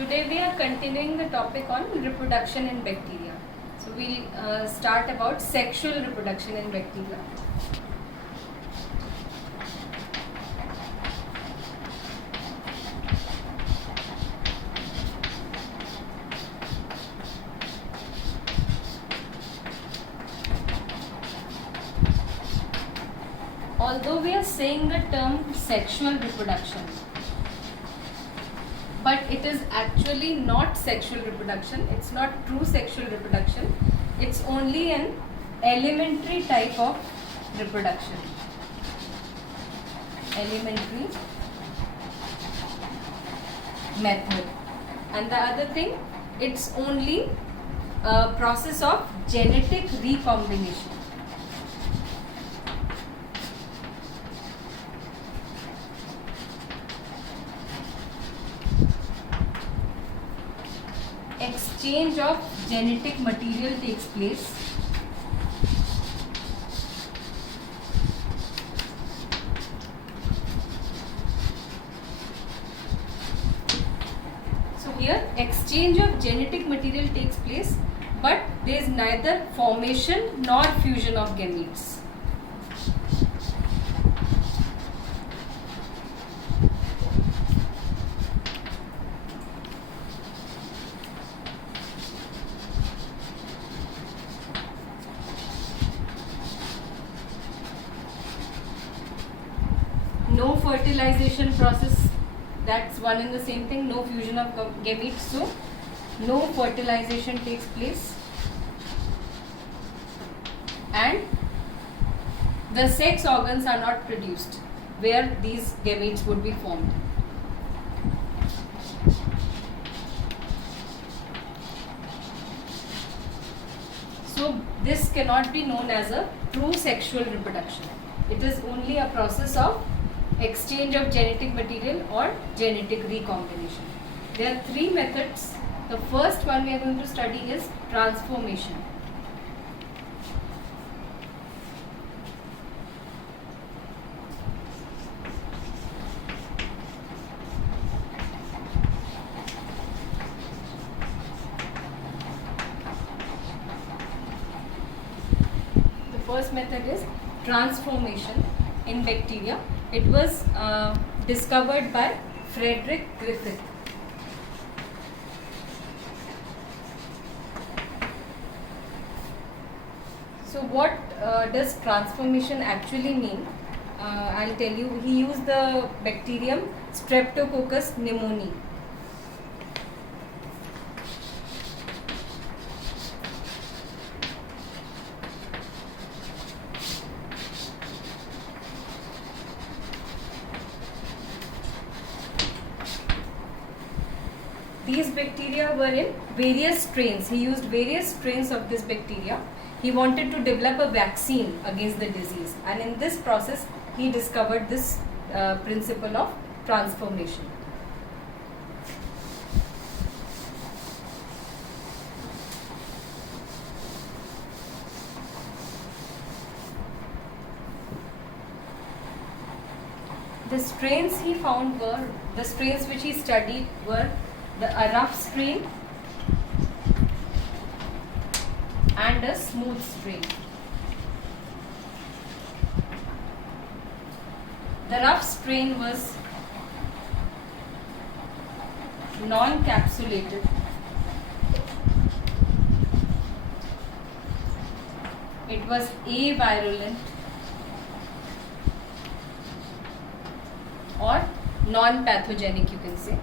Today we are continuing the topic on reproduction in bacteria. So we'll start about sexual reproduction in bacteria. Although we are saying the term sexual reproduction, but it is actually not sexual reproduction. It's not true sexual reproduction. It's only an elementary type of reproduction. Elementary method. And the other thing, it's only a process of genetic recombination. Exchange of genetic material takes place. So here exchange of genetic material takes place, but there is neither formation nor fusion of gametes. No fertilization process, that's one and the same thing. No fusion of gametes, so no fertilization takes place, and the sex organs are not produced where these gametes would be formed. So this cannot be known as a true sexual reproduction. It is only a process of exchange of genetic material or genetic recombination. There are three methods. The first one we are going to study is transformation. The first method is transformation in bacteria. It was discovered by Frederick Griffith. So what does transformation actually mean? I'll tell you. He used the bacterium Streptococcus pneumoniae. These bacteria were in various strains. He used various strains of this bacteria. He wanted to develop a vaccine against the disease, and in this process he discovered this principle of transformation. The strains he found were, the strains which he studied were a rough strain and a smooth strain. The rough strain was non-capsulated. It was avirulent or non-pathogenic, you can say.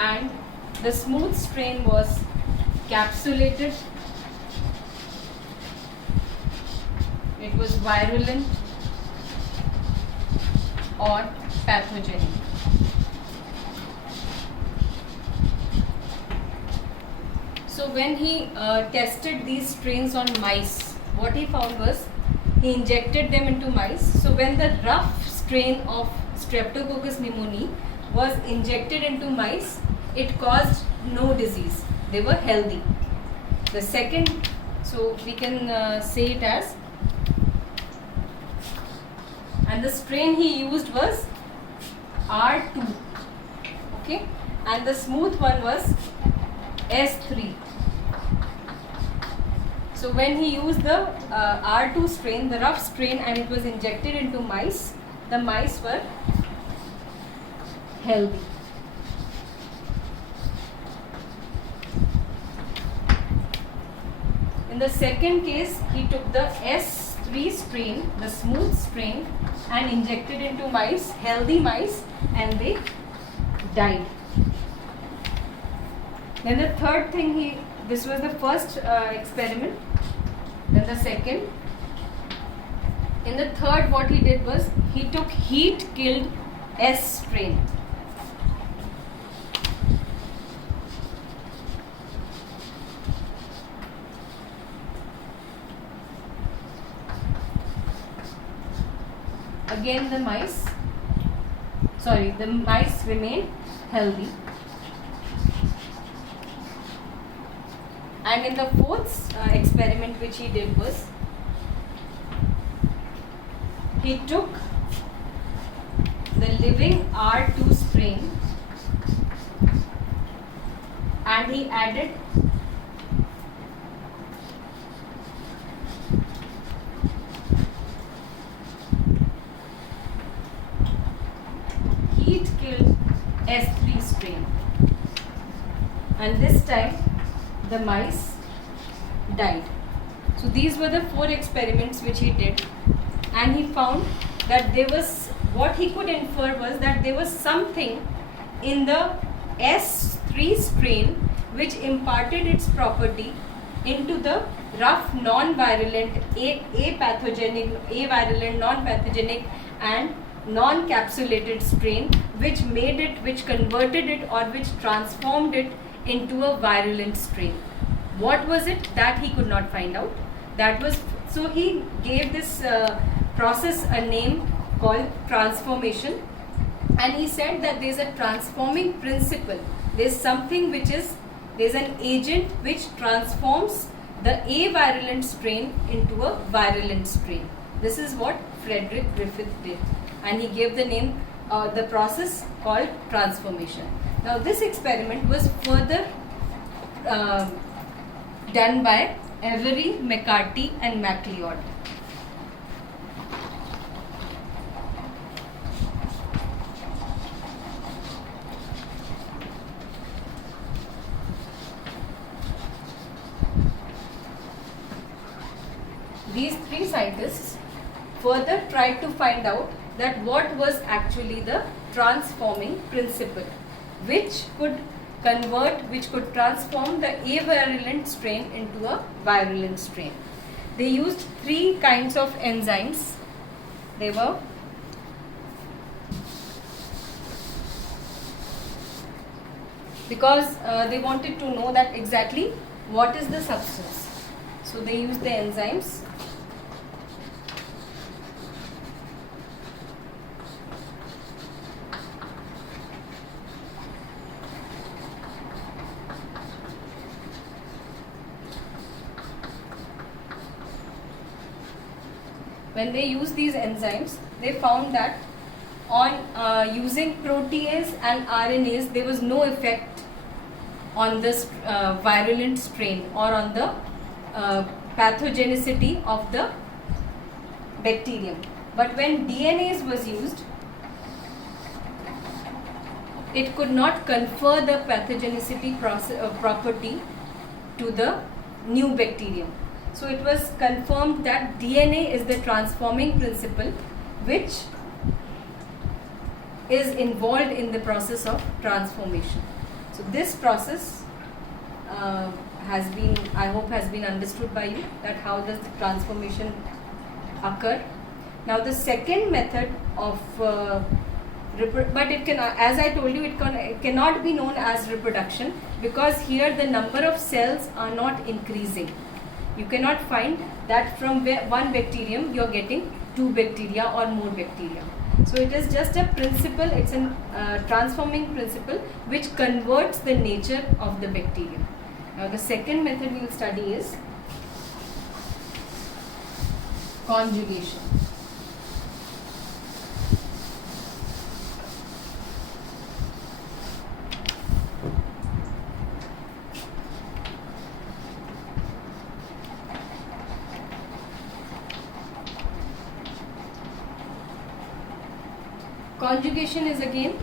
And the smooth strain was capsulated, it was virulent or pathogenic. So when he tested these strains on mice, what he found was he injected them into mice. So when the rough strain of Streptococcus pneumoniae was injected into mice, it caused no disease. They were healthy. The second, so we can say it as and the strain he used was R2, okay, and the smooth one was S3. So when he used the R2 strain, the rough strain, and it was injected into mice, the mice were healthy. In the second case, he took the S3 strain, the smooth strain, and injected into mice, healthy mice, and they died. Then the third thing, this was the first experiment. Then the second. In the third, what he did was, he took heat-killed S strain. Again the mice remained healthy. And in the fourth experiment which he did was, he took the living R2 strain and he added heat-killed S3 strain, and this time the mice died. So these were the 4 experiments which he did, and he found that there was, what he could infer was that there was something in the S3 strain which imparted its property into the rough non-virulent, avirulent, non-pathogenic and non-capsulated strain, which made it, which converted it, or which transformed it into a virulent strain. What was it? That he could not find out. That was, so he gave this process a name called transformation, and he said that there is a transforming principle. There is something which is, there is an agent which transforms the avirulent strain into a virulent strain. This is what Frederick Griffith did, and he gave the name, the process called transformation. Now this experiment was further done by Avery, McCarty and MacLeod. These 3 scientists further tried to find out that what was actually the transforming principle which could convert, which could transform the avirulent strain into a virulent strain. They used 3 kinds of enzymes. They were because they wanted to know that exactly what is the substance. So they used the enzymes. When they used these enzymes, they found that on using protease and RNase, there was no effect on this virulent strain or on the pathogenicity of the bacterium. But when DNase was used, it could not confer the pathogenicity property to the new bacterium. So it was confirmed that DNA is the transforming principle which is involved in the process of transformation. So this process has been, I hope, has been understood by you, that how does the transformation occur. Now the second method of but it can, as I told you, it cannot be known as reproduction, because here the number of cells are not increasing. You cannot find that from one bacterium you are getting 2 bacteria or more bacteria. So it is just a principle, it's a transforming principle which converts the nature of the bacterium. Now the second method we will study is conjugation. conjugation is again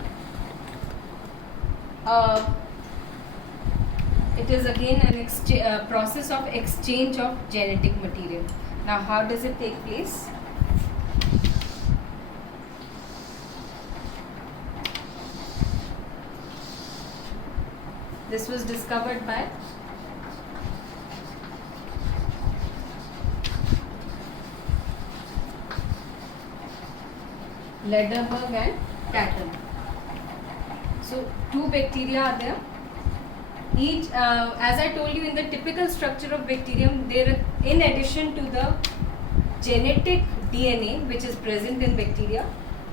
it is again an process of exchange of genetic material. Now, how does it take place? This was discovered by Lederberg and Catton. So, two bacteria are there. Each, as I told you, in the typical structure of bacterium, there, in addition to the genetic DNA which is present in bacteria,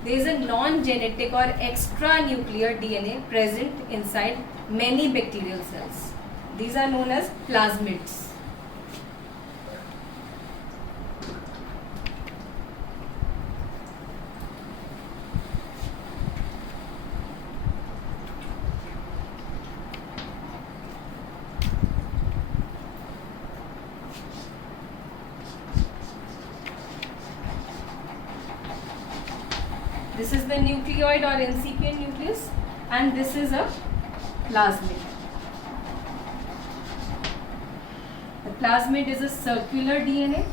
there is a non-genetic or extranuclear DNA present inside many bacterial cells. These are known as plasmids. This is the nucleoid or incipient nucleus, and this is a plasmid. The plasmid is a circular DNA.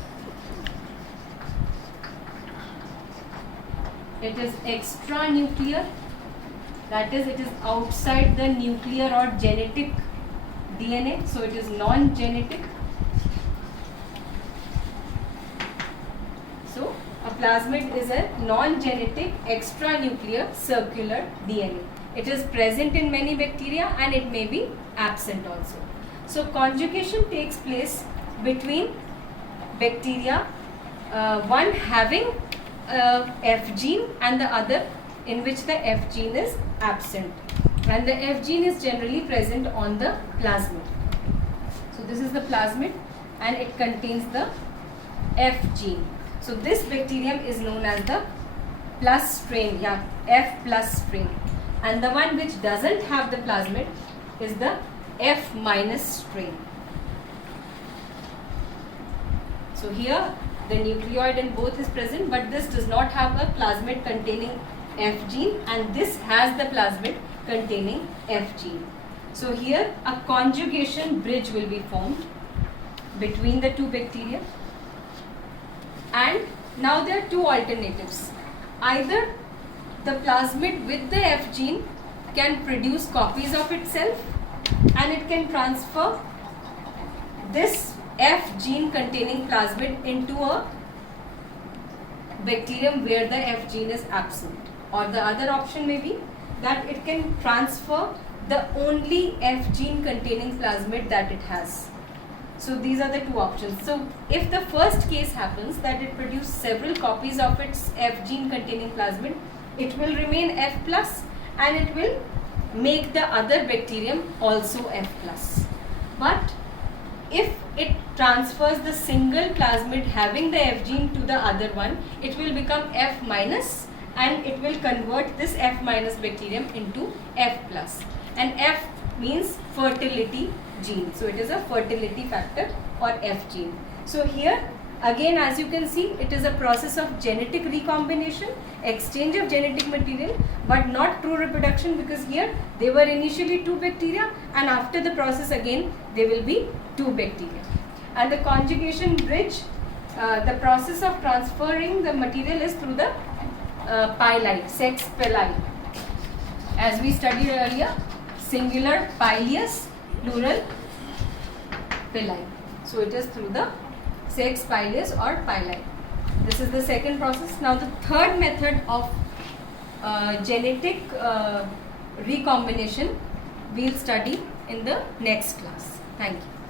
It is extranuclear, that is, it is outside the nuclear or genetic DNA, so it is non-genetic. So, a plasmid is a non-genetic extranuclear circular DNA. It is present in many bacteria and it may be absent also. So, conjugation takes place between bacteria, one having F gene and the other in which the F gene is absent. And the F gene is generally present on the plasmid. So, this is the plasmid and it contains the F gene. So, this bacterium is known as the plus strain, F plus strain, and the one which doesn't have the plasmid is the F minus strain. So, here the nucleoid in both is present, but this does not have a plasmid containing F gene, and this has the plasmid containing F gene. So, here a conjugation bridge will be formed between the two bacteria. And now there are two alternatives. Either the plasmid with the F gene can produce copies of itself and it can transfer this F gene containing plasmid into a bacterium where the F gene is absent. Or the other option may be that it can transfer the only F gene containing plasmid that it has. So, these are the two options. So, if the first case happens that it produces several copies of its F gene containing plasmid, it will remain F plus and it will make the other bacterium also F plus. But if it transfers the single plasmid having the F gene to the other one, it will become F minus and it will convert this F minus bacterium into F plus. And F means fertility gene. So, it is a fertility factor or F gene. So, here again, as you can see, it is a process of genetic recombination, exchange of genetic material, but not true reproduction, because here they were initially two bacteria and after the process again they will be two bacteria. And the conjugation bridge, the process of transferring the material is through the pili, sex pili. As we studied earlier, singular pileus, plural pili. So, it is through the sex pileus or pili. This is the second process. Now, the third method of genetic recombination we will study in the next class. Thank you.